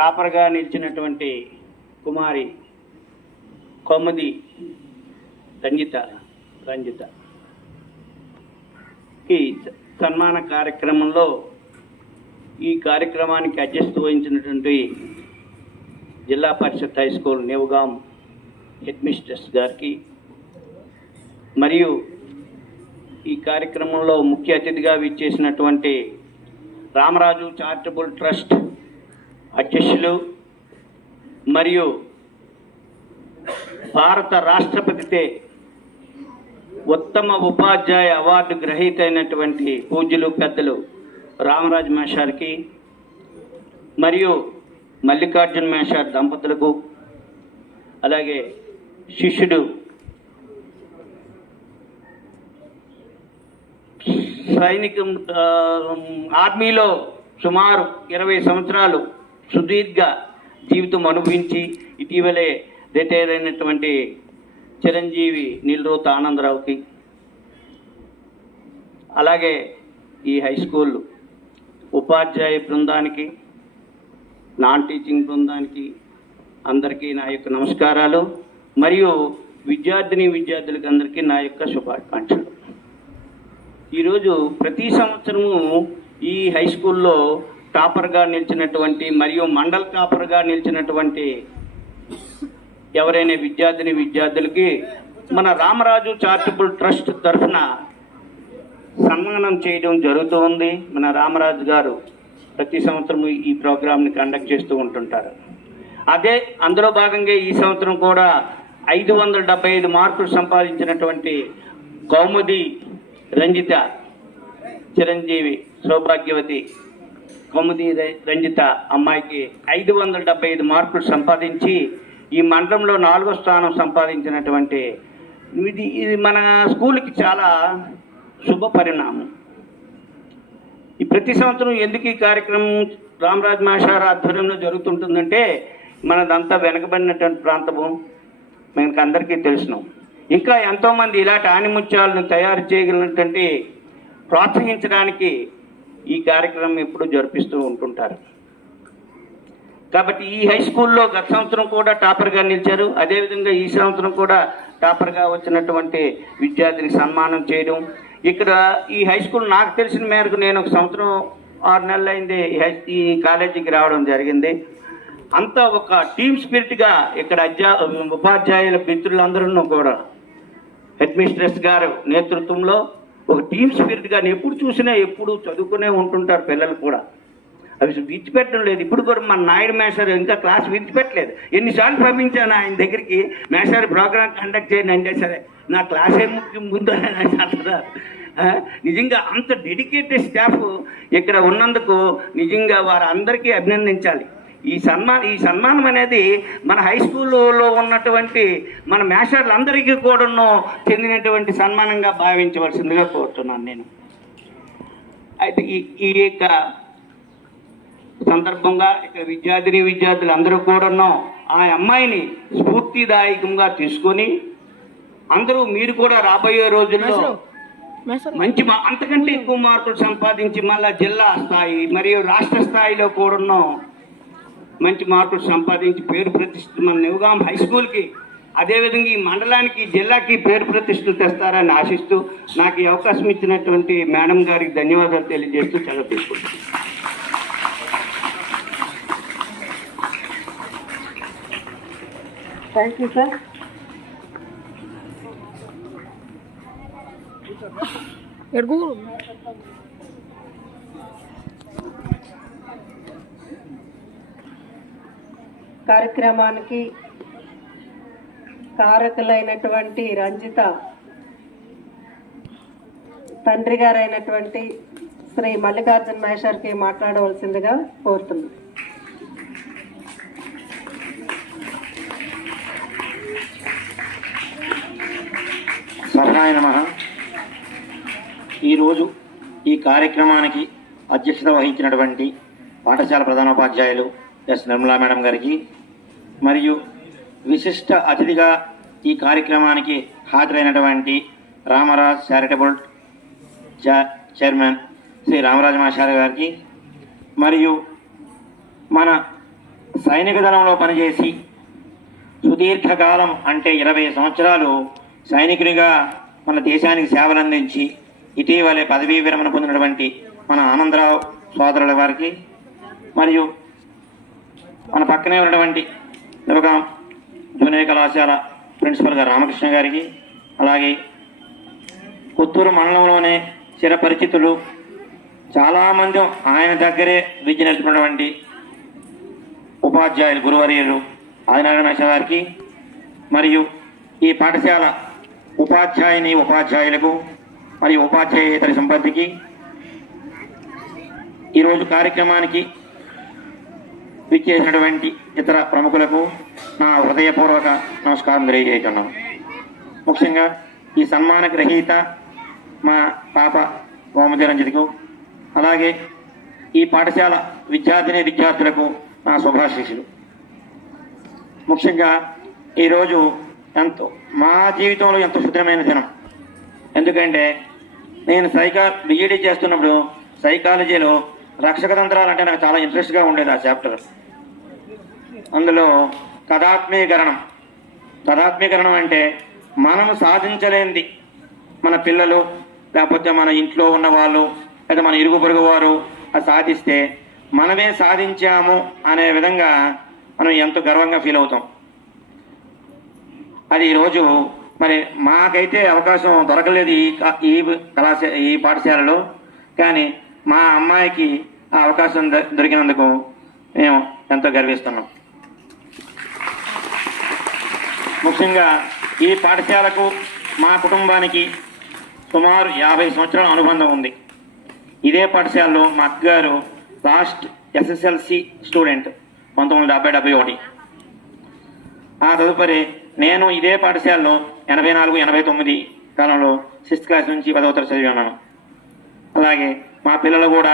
టాపర్గా నిలిచినటువంటి కుమారి కొమ్మది రంజిత రంజిత. ఈ సన్మాన కార్యక్రమంలో ఈ కార్యక్రమానికి అధ్యక్షత వహించినటువంటి జిల్లా పరిషత్ హై స్కూల్ నేవుగాం హెడ్మిస్ట్రెస్ గారికి మరియు ఈ కార్యక్రమంలో ముఖ్య అతిథిగా విచ్చేసినటువంటి రామరాజు చారిటబుల్ ట్రస్ట్ అధ్యక్షులు మరియు భారత రాష్ట్రపతితే ఉత్తమ ఉపాధ్యాయ అవార్డు గ్రహీత అయినటువంటి పూజ్యులు పెద్దలు రామరాజ్ మేషార్కి మరియు మల్లికార్జున మేషార్ దంపతులకు అలాగే శిష్యుడు సైనికం ఆర్మీలో సుమారు ఇరవై సంవత్సరాలు సుదీర్ఘ జీవితం అనుభవించి ఇటీవలే రిటైర్ అయినటువంటి చిరంజీవి నీలరోత్ ఆనందరావుకి అలాగే ఈ హై స్కూల్ ఉపాధ్యాయ బృందానికి నాన్ టీచింగ్ బృందానికి అందరికీ నా యొక్క నమస్కారాలు మరియు విద్యార్థిని విద్యార్థులకి అందరికీ నా యొక్క శుభాకాంక్షలు. ఈరోజు ప్రతి సంవత్సరము ఈ హై స్కూల్లో టాపర్గా నిలిచినటువంటి మరియు మండల్ టాపర్గా నిలిచినటువంటి ఎవరైనా విద్యార్థిని విద్యార్థులకి మన రామరాజు చారిటబుల్ ట్రస్ట్ తరఫున సన్మానం చేయడం జరుగుతూ ఉంది. మన రామరాజు గారు ప్రతి సంవత్సరం ఈ ప్రోగ్రామ్ని కండక్ట్ చేస్తూ ఉంటుంటారు. అదే అందులో భాగంగా ఈ సంవత్సరం కూడా ఐదు వందల డెబ్బై ఐదు మార్కులు సంపాదించినటువంటి కౌముది రంజిత చిరంజీవి సౌభాగ్యవతి కౌముది రంజిత అమ్మాయికి ఐదు వందల డెబ్బై ఐదు మార్కులు సంపాదించి ఈ మండలంలో నాలుగో స్థానం సంపాదించినటువంటి ఇది ఇది మన స్కూల్కి చాలా శుభ పరిణామం. ఈ ప్రతి సంవత్సరం ఎందుకు ఈ కార్యక్రమం రామరాజ్ మాషార్ ఆధ్వర్యంలో జరుగుతుంటుందంటే మనదంతా వెనకబడినటువంటి ప్రాంతము. మనకు అందరికీ తెలుసును ఇంకా ఎంతోమంది ఇలాంటి ఆనిముత్యాలను తయారు చేయగలిగినటువంటి ప్రోత్సహించడానికి ఈ కార్యక్రమం ఎప్పుడు జరిపిస్తూ ఉంటుంటారు. కాబట్టి ఈ హై స్కూల్లో గత సంవత్సరం కూడా టాపర్గా నిలిచారు. అదేవిధంగా ఈ సంవత్సరం కూడా టాపర్గా వచ్చినటువంటి విద్యార్థిని సన్మానం చేయడం. ఇక్కడ ఈ హై స్కూల్ నాకు తెలిసిన మేరకు నేను ఒక సంవత్సరం ఆరు నెలలు అయింది ఈ హై ఈ కాలేజీకి రావడం జరిగింది. అంతా ఒక టీమ్ స్పిరిట్గా ఇక్కడ అధ్యా ఉపాధ్యాయుల మిత్రులందరూ కూడా హెడ్ మిస్ట్రెస్ గారు నేతృత్వంలో ఒక టీమ్ స్పిరిట్గా ఎప్పుడు చూసినా ఎప్పుడు చదువుకునే ఉంటుంటారు పిల్లలు కూడా. అవి విడిచిపెట్టడం లేదు. ఇప్పుడు కూడా మన నాయుడు మేషారు ఇంకా క్లాస్ విడిచిపెట్టలేదు. ఎన్నిసార్లు పంపించాను ఆయన దగ్గరికి మేషారు ప్రోగ్రామ్ కండక్ట్ చేయండి అంటే సరే నా క్లాస్ ఏం ముఖ్యం ముందు అంటున్నారు. నిజంగా అంత డెడికేటెడ్ స్టాఫ్ ఇక్కడ ఉన్నందుకు నిజంగా వారందరికీ అభినందించాలి. ఈ సన్మానం ఈ సన్మానం అనేది మన హై స్కూల్లో ఉన్నటువంటి మన మేషార్లందరికీ కూడాను చెందినటువంటి సన్మానంగా భావించవలసిందిగా కోరుతున్నాను నేను. అయితే ఈ ఈ యొక్క సందర్భంగా ఇక్కడ విద్యార్థిని విద్యార్థులు అందరూ కూడాను ఆ అమ్మాయిని స్ఫూర్తిదాయకంగా తీసుకొని అందరూ మీరు కూడా రాబోయే రోజుల్లో మంచి అంతకంటే ఎక్కువ మార్కులు సంపాదించి మళ్ళా జిల్లా స్థాయి మరియు రాష్ట్ర స్థాయిలో కూడాను మంచి మార్కులు సంపాదించి పేరు ప్రతిష్ఠ మన నెవగాం హై స్కూల్కి అదేవిధంగా ఈ మండలానికి జిల్లాకి పేరు ప్రతిష్టలు తెస్తారని ఆశిస్తూ నాకు ఈ అవకాశం ఇచ్చినటువంటి మేడం గారికి ధన్యవాదాలు తెలియజేస్తూ సెలవు తీసుకుంటాను థ్యాంక్ యూ సార్ ఎడుగు. కార్యక్రమానికి కారకులైనటువంటి రంజిత తండ్రి గారైనటువంటి శ్రీ మల్లికార్జున మహేశ్వర్కి మాట్లాడవలసిందిగా కోరుతున్నాను. సర్వాయ నమ. ఈరోజు ఈ కార్యక్రమానికి అధ్యక్షత వహించినటువంటి పాఠశాల ప్రధానోపాధ్యాయులు ఎస్. నిర్మలా మేడం గారికి మరియు విశిష్ట అతిథిగా ఈ కార్యక్రమానికి హాజరైనటువంటి రామరాజ్ చారిటబుల్ చైర్మన్ శ్రీ రామరాజ మాషారి గారికి మరియు మన సైనిక దళంలో పనిచేసి సుదీర్ఘకాలం అంటే ఇరవై సంవత్సరాలు సైనికునిగా మన దేశానికి సేవలు అందించి ఇటీవలే పదవీ విరమణ పొందినటువంటి మన ఆనందరావు సోదరుల వారికి మరియు మన పక్కనే ఉన్నటువంటి ఒక జూనియర్ కళాశాల ప్రిన్సిపల్ గారు రామకృష్ణ గారికి అలాగే పుత్తూరు మండలంలోనే చిరపరిచితులు చాలామంది ఆయన దగ్గరే విద్య నేర్చుకున్నటువంటి ఉపాధ్యాయులు గురువర్యులు ఆదినారాయణ మేష గారికి మరియు ఈ పాఠశాల ఉపాధ్యాయుని ఉపాధ్యాయులకు మరియు ఉపాధ్యాయేతర సంపత్తికి ఈరోజు కార్యక్రమానికి విచ్చేసినటువంటి ఇతర ప్రముఖులకు నా హృదయపూర్వక నమస్కారం తెలియజేస్తున్నాను ముఖ్యంగా ఈ సన్మాన గ్రహీత మా పాప గోమతి రంజిత్కు అలాగే ఈ పాఠశాల విద్యార్థిని విద్యార్థులకు నా శుభాశీషులు ముఖ్యంగా ఈరోజు ఎంతో మా జీవితంలో ఎంతో శుద్ధమైన దినం. ఎందుకంటే నేను సైకా బిఈడి చేస్తున్నప్పుడు సైకాలజీలో రక్షక తంత్రాలు అంటే నాకు చాలా ఇంట్రెస్ట్గా ఉండేది ఆ చాప్టర్. అందులో తదాత్మీకరణం. తదాత్మీకరణం అంటే మనం సాధించలేనిది. మన పిల్లలు లేకపోతే మన ఇంట్లో ఉన్న వాళ్ళు లేదా మన ఇరుగు పొరుగు వారు అది సాధిస్తే మనమే సాధించాము అనే విధంగా మనం ఎంతో గర్వంగా ఫీల్ అవుతాం. అది ఈరోజు మరి మాకైతే అవకాశం దొరకలేదు ఈ ఈ కళాశాల ఈ పాఠశాలలో. కానీ మా అమ్మాయికి ఆ అవకాశం దొ- దొరికినందుకు మేము ఎంతో గర్విస్తున్నాం. ముఖ్యంగా ఈ పాఠశాలకు మా కుటుంబానికి సుమారు యాభై సంవత్సరాల అనుబంధం ఉంది. ఇదే పాఠశాలలో మా అక్కగారు లాస్ట్ ఎస్ఎస్ఎల్సి స్టూడెంట్ పంతొమ్మిది వందల డెబ్బై డెబ్బై ఒకటి. ఆ తదుపరి నేను ఇదే పాఠశాలలో ఎనభై నాలుగు ఎనభై తొమ్మిది కాలంలో సిక్స్త్ క్లాస్ నుంచి పదవ తరగతి చదివి ఉన్నాను అలాగే మా పిల్లలు కూడా